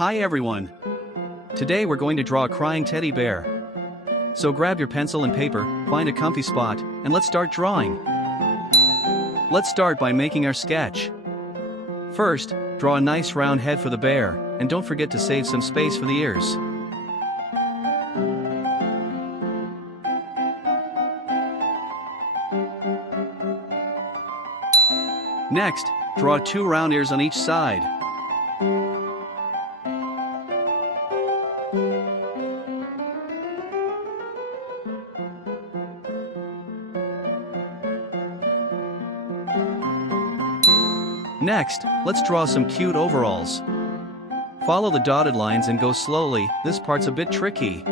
Hi everyone! Today we're going to draw a crying teddy bear. So grab your pencil and paper, find a comfy spot, and let's start drawing. Let's start by making our sketch. First, draw a nice round head for the bear, and don't forget to save some space for the ears. Next, draw 2 round ears on each side. Next, let's draw some cute overalls. Follow the dotted lines and go slowly, this part's a bit tricky.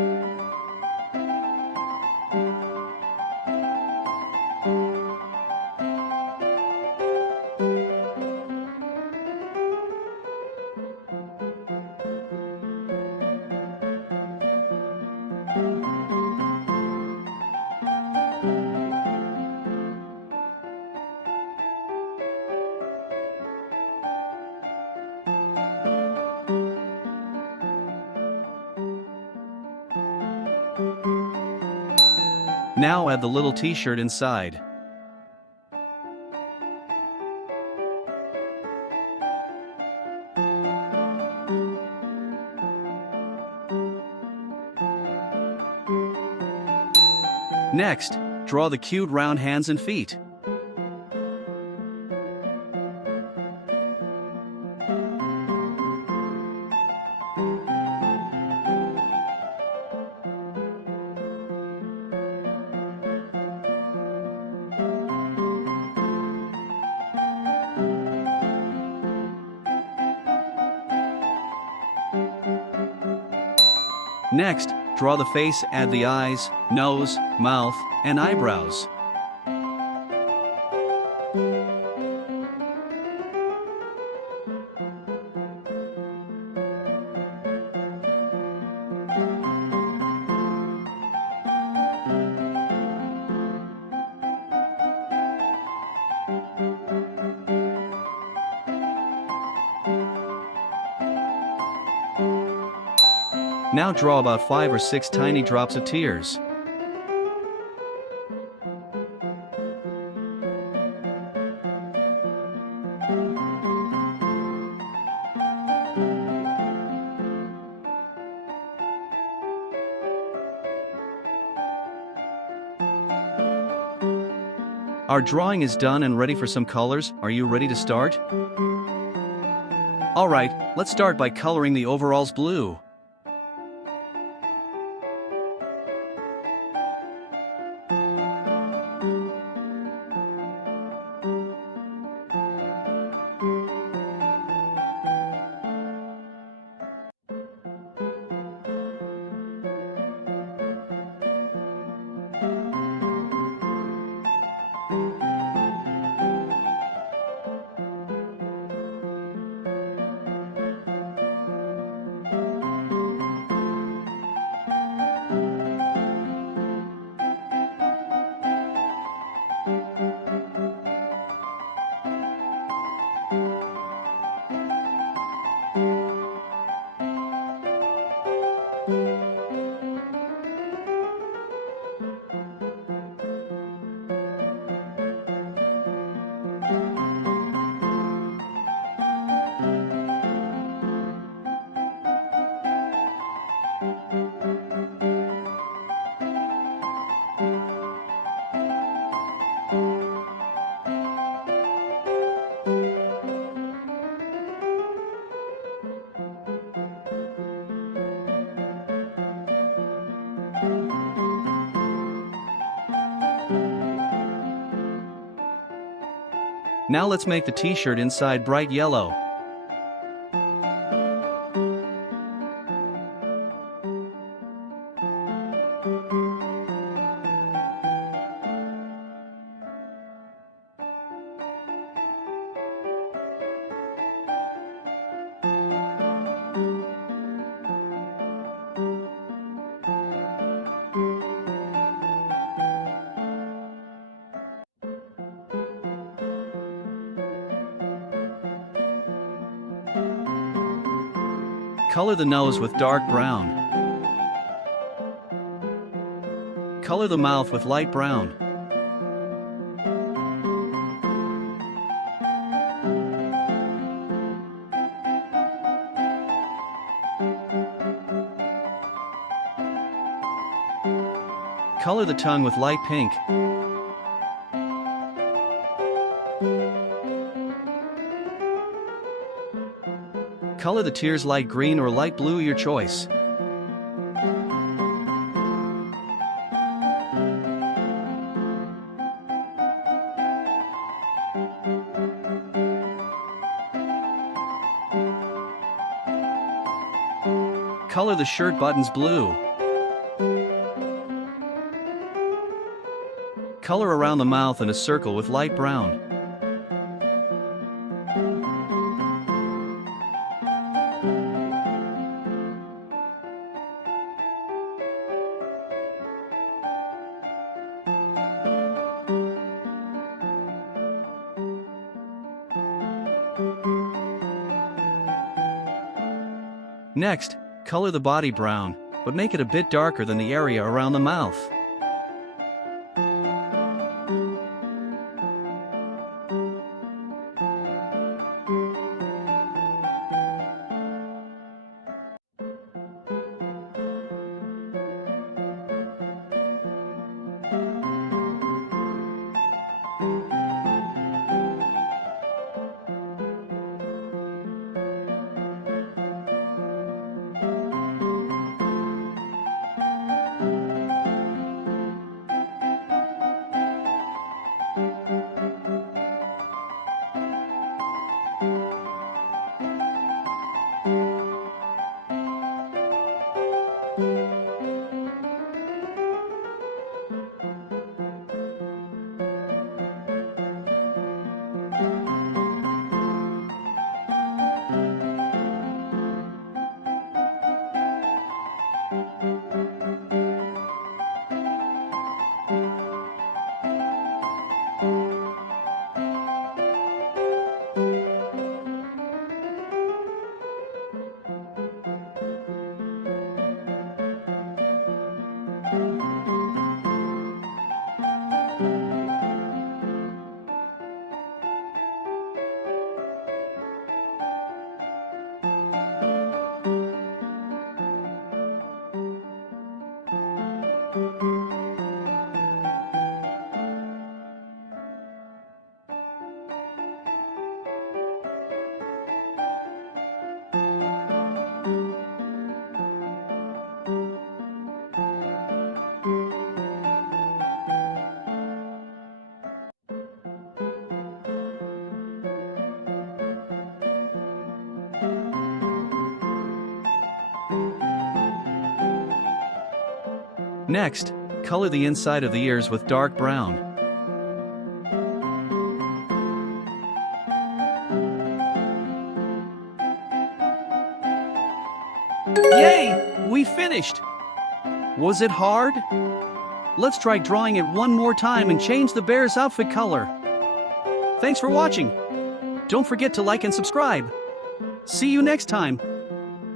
Now add the little t-shirt inside. Next, draw the cute round hands and feet. Next, draw the face, add the eyes, nose, mouth, and eyebrows. Now draw about 5 or 6 tiny drops of tears. Our drawing is done and ready for some colors. Are you ready to start? Alright, let's start by coloring the overalls blue. Now let's make the t-shirt inside bright yellow. Color the nose with dark brown. Color the mouth with light brown. Color the tongue with light pink. Color the tears light green or light blue, your choice. Color the shirt buttons blue. Color around the mouth in a circle with light brown. Next, color the body brown, but make it a bit darker than the area around the mouth. Next, color the inside of the ears with dark brown. Yay! We finished! Was it hard? Let's try drawing it one more time and change the bear's outfit color. Thanks for watching. Don't forget to like and subscribe. See you next time.